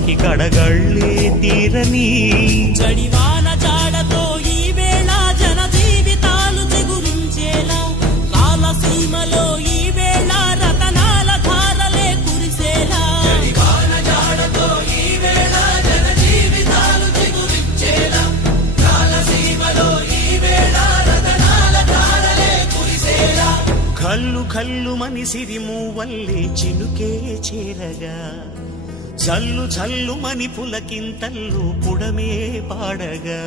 బాకి కడగళ్ళే తీరని జడివాన జాడతో ఈ వేళ జన జీవితాలు చిగురించేలా కాలసీమలో ఈ వేళ రతనాల ధారలే కురిసేలా జడివాన జాడతో ఈ వేళ జన జీవితాలు చిగురించేలా కాలసీమలో ఈ వేళ రతనాల ధారలే కురిసేలా కల్లు కల్లు మనిసిరి మూవల్లే చినుకే చేరగా చల్లు చల్లు మని పులకింతల్లు పుడమే పాడగా